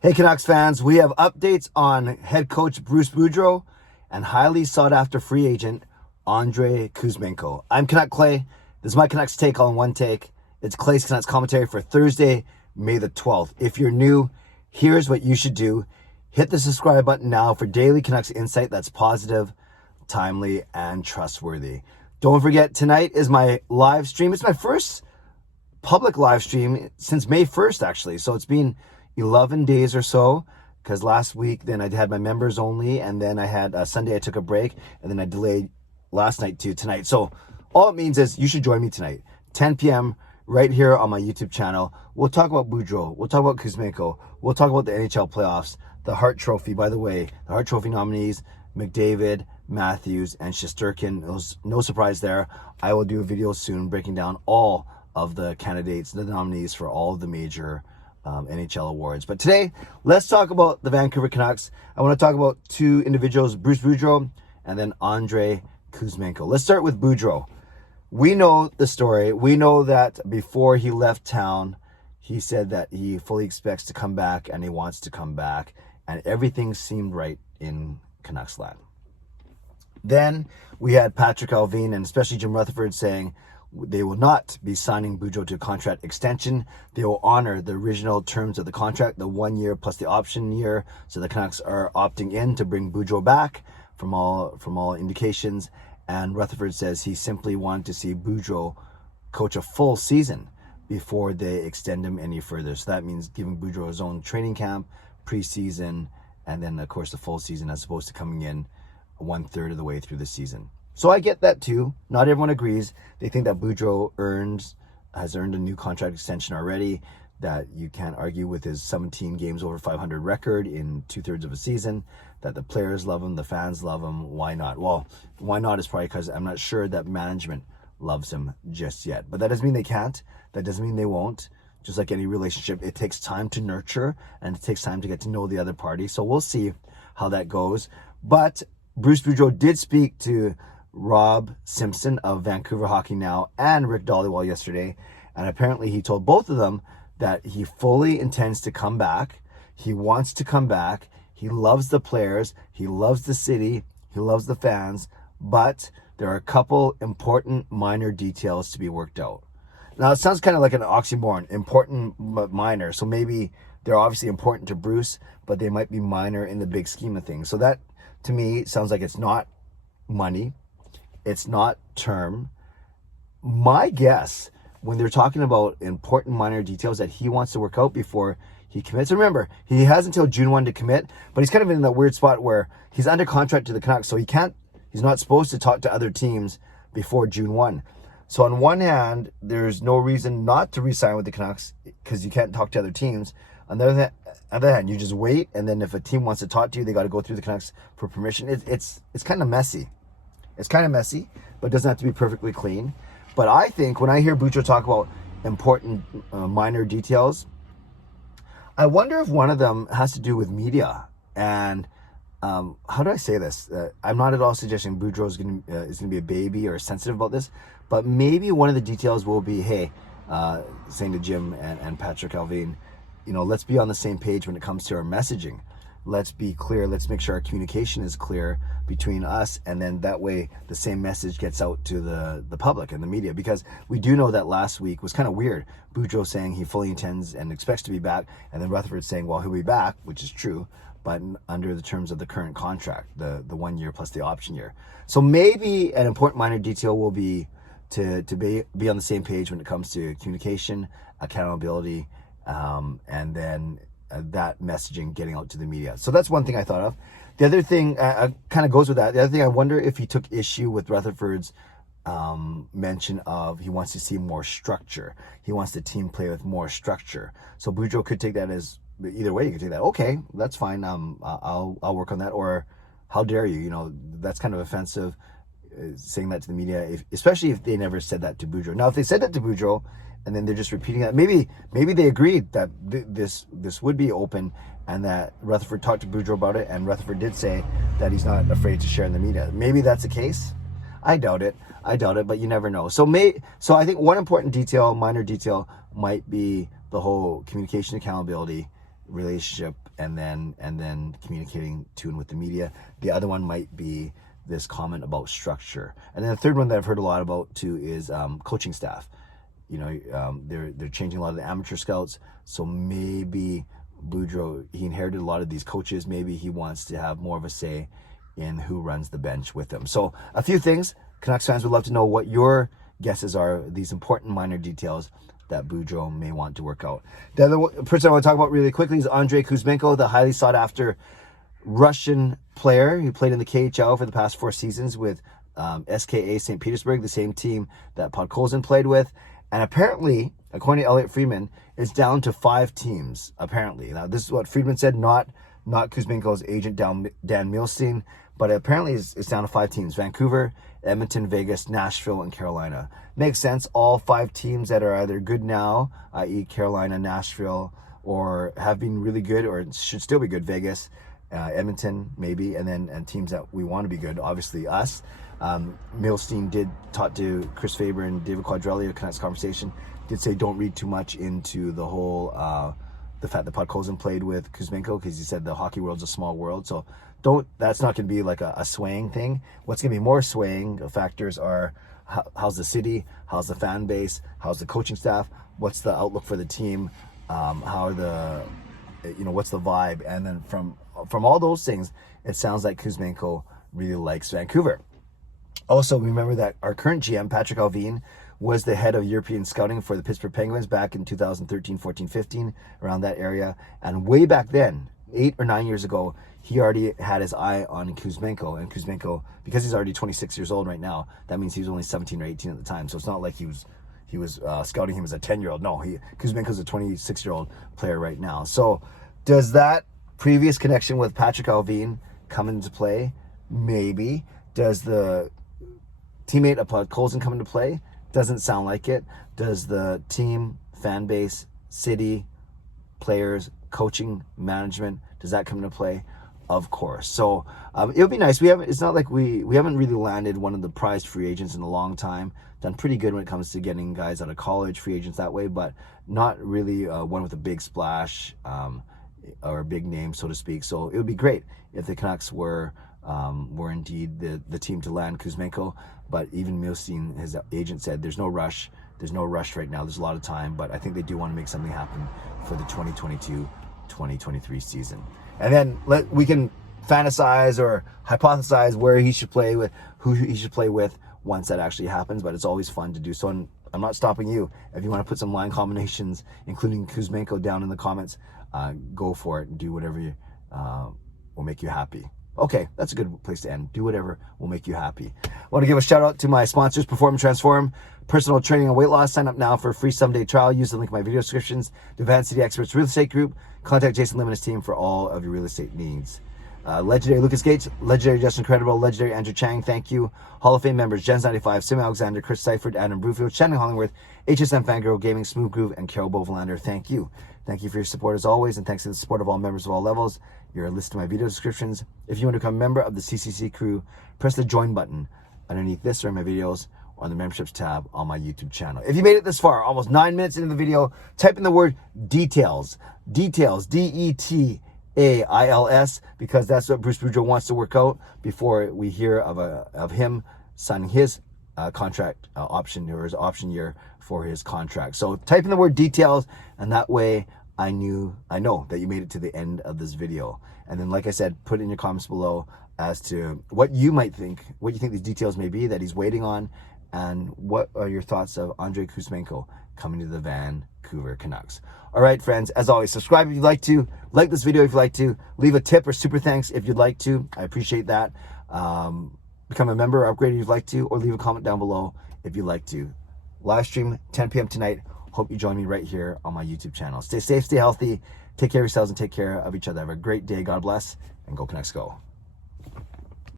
Hey Canucks fans, we have updates on head coach Bruce Boudreau and highly sought after free agent Andrei Kuzmenko. I'm Canuck Clay. This is my Canucks take on one take. It's Clay's Canucks commentary for Thursday, May the 12th. If you're new, here's what you should do. Hit the subscribe button now for daily Canucks insight that's positive, timely, and trustworthy. Don't forget, tonight is my live stream. It's my first public live stream since May 1st, actually. So it's been 11 days or so, because last week then I had my members only, and then I had Sunday I took a break, and then I delayed last night to tonight. So all it means is you should join me tonight, 10 p.m. right here on my YouTube channel. We'll talk about Boudreau, we'll talk about Kuzmenko, we'll talk about the NHL playoffs, the Hart Trophy. By the way, the Hart Trophy nominees, McDavid, Matthews, and Shesterkin. No surprise there. I will do a video soon breaking down all of the candidates, the nominees for all of the major NHL awards. But today, let's talk about the Vancouver Canucks. I want to talk about two individuals, Bruce Boudreau and then Andrei Kuzmenko. Let's start with Boudreau. We know the story. We know that before he left town, he said that he fully expects to come back and he wants to come back, and everything seemed right in Canucks land. Then we had Patrick Allvin and especially Jim Rutherford saying they will not be signing Boudreau to a contract extension. They will honor the original terms of the contract, the 1 year plus the option year. So the Canucks are opting in to bring Boudreau back from all indications. And Rutherford says he simply wanted to see Boudreau coach a full season before they extend him any further. So that means giving Boudreau his own training camp, preseason, and then of course the full season as opposed to coming in 1/3 of the way through the season. So I get that too. Not everyone agrees. They think that Boudreau has earned a new contract extension already, that you can't argue with his 17 games over 500 record in 2/3 of a season, that the players love him, the fans love him. Why not? Well, why not is probably because I'm not sure that management loves him just yet. But that doesn't mean they can't. That doesn't mean they won't. Just like any relationship, it takes time to nurture and it takes time to get to know the other party. So we'll see how that goes. But Bruce Boudreau did speak to Rob Simpson of Vancouver Hockey Now and Rick Dhaliwal yesterday, and apparently he told both of them that he fully intends to come back. He wants to come back. He loves the players. He loves the city. He loves the fans. But there are a couple important minor details to be worked out. Now, it sounds kind of like an oxymoron, important but minor. So maybe they're obviously important to Bruce, but they might be minor in the big scheme of things. So that, to me, sounds like it's not money. It's not term. My guess, when they're talking about important minor details that he wants to work out before he commits. Remember, he has until June 1 to commit, but he's kind of in that weird spot where he's under contract to the Canucks, so he's not supposed to talk to other teams before June 1. So on one hand, there's no reason not to re-sign with the Canucks because you can't talk to other teams. On the other hand, you just wait, and then if a team wants to talk to you, they got to go through the Canucks for permission. It's kind of messy. It's kind of messy, but it doesn't have to be perfectly clean. But I think when I hear Boudreau talk about important minor details, I wonder if one of them has to do with media. And how do I say this? I'm not at all suggesting Boudreau is going to be a baby or sensitive about this, but maybe one of the details will be, hey, saying to Jim and Patrick Allvin, let's be on the same page when it comes to our messaging. Let's be clear. Let's make sure our communication is clear between us, and then that way the same message gets out to the public and the media. Because we do know that last week was kind of weird. Boudreau saying he fully intends and expects to be back, and then Rutherford saying, well, he'll be back, which is true, but under the terms of the current contract, the 1 year plus the option year. So maybe an important minor detail will be to be on the same page when it comes to communication, accountability, and then that messaging getting out to the media. So that's one thing I thought of. The other thing kind of goes with that. The other thing, I wonder if he took issue with Rutherford's mention of he wants to see more structure. He wants the team play with more structure. So Boudreau could take that as, either way, you could take that, okay, that's fine, I'll work on that, or how dare you, that's kind of offensive, saying that to the media, especially if they never said that to Boudreau. Now, if they said that to Boudreau, and then they're just repeating that, maybe they agreed that this would be open, and that Rutherford talked to Boudreau about it, and Rutherford did say that he's not afraid to share in the media. Maybe that's the case. I doubt it, but you never know. So I think one important detail, minor detail, might be the whole communication accountability relationship and then communicating to and with the media. The other one might be this comment about structure. And then the third one that I've heard a lot about too is coaching staff. They're changing a lot of the amateur scouts. So maybe Boudreau, he inherited a lot of these coaches. Maybe he wants to have more of a say in who runs the bench with him. So a few things. Canucks fans would love to know what your guesses are, these important minor details that Boudreau may want to work out. The other person I want to talk about really quickly is Andrei Kuzmenko, the highly sought after Russian player who played in the KHL for the past 4 seasons with SKA St. Petersburg, the same team that Podkolzin played with. And apparently, according to Elliot Friedman, it's down to 5 teams, apparently. Now, this is what Friedman said, not Kuzmenko's agent, Dan Milstein, but apparently it's down to 5 teams: Vancouver, Edmonton, Vegas, Nashville, and Carolina. Makes sense. All 5 teams that are either good now, i.e. Carolina, Nashville, or have been really good or should still be good, Vegas, Edmonton, maybe, and teams that we want to be good, obviously us. Milstein did talk to Chris Faber and David Quadrelli, a Canucks conversation, did say don't read too much into the whole the fact that Podkolzin played with Kuzmenko, because he said the hockey world's a small world. So that's not going to be like a swaying thing. What's going to be more swaying factors are how's the city, how's the fan base, how's the coaching staff, what's the outlook for the team, how are the, what's the vibe, and then from all those things, it sounds like Kuzmenko really likes Vancouver. Also, remember that our current GM, Patrick Alvin, was the head of European scouting for the Pittsburgh Penguins back in 2013, 14, 15, around that area. And way back then, 8 or 9 years ago, he already had his eye on Kuzmenko. And Kuzmenko, because he's already 26 years old right now, that means he was only 17 or 18 at the time. So it's not like he was scouting him as a 10-year-old. No, Kuzmenko's a 26-year-old player right now. So does that previous connection with Patrick Alvin come into play? Maybe. Does the teammate of Podkolzin come into play? Doesn't sound like it. Does the team, fan base, city, players, coaching, management, does that come into play? Of course. So it would be nice. It's not like we haven't really landed one of the prized free agents in a long time. Done pretty good when it comes to getting guys out of college, free agents that way, but not really one with a big splash or a big name, so to speak. So it would be great if the Canucks were indeed the team to land Kuzmenko. But even Milstein, his agent, said there's no rush. There's no rush right now. There's a lot of time, but I think they do want to make something happen for the 2022-2023 season. And then we can fantasize or hypothesize where he should play with, who he should play with once that actually happens, but it's always fun to do so. And I'm not stopping you. If you want to put some line combinations, including Kuzmenko, down in the comments, go for it and do whatever will make you happy. Okay, that's a good place to end. Do whatever will make you happy. I want to give a shout out to my sponsors, Perform and Transform, personal training and weight loss. Sign up now for a free 7-day trial. Use the link in my video descriptions. The Advanced City Experts Real Estate Group. Contact Jason Lim and his team for all of your real estate needs. Legendary Lucas Gates, legendary Justin Credible, legendary Andrew Chang, thank you. Hall of Fame members, Jens95, Sim Alexander, Chris Seifert, Adam Brewfield, Shannon Hollingworth, HSM Fangirl Gaming, Smooth Groove, and Carol Bovelander, thank you. Thank you for your support as always, and thanks to the support of all members of all levels. You're listed in my video descriptions. If you want to become a member of the CCC Crew, press the join button underneath this or in my videos or on the memberships tab on my YouTube channel. If you made it this far, almost 9 minutes into the video, type in the word details. Details, D-E-T-A-I-L-S, because that's what Bruce Boudreau wants to work out before we hear of him signing his contract option, or his option year for his contract. So type in the word details, and that way I know that you made it to the end of this video. And then, like I said, put in your comments below as to what you might think, what you think these details may be that he's waiting on, and what are your thoughts of Andrei Kuzmenko coming to the Vancouver Canucks. All right, friends, as always, subscribe if you'd like to, like this video if you'd like to, leave a tip or super thanks if you'd like to. I appreciate that. Become a member or upgrade if you'd like to, or leave a comment down below if you'd like to. Live stream 10 p.m. tonight. Hope you join me right here on my YouTube channel. Stay safe, stay healthy, take care of yourselves, and take care of each other. Have a great day. God bless, and go Canucks go.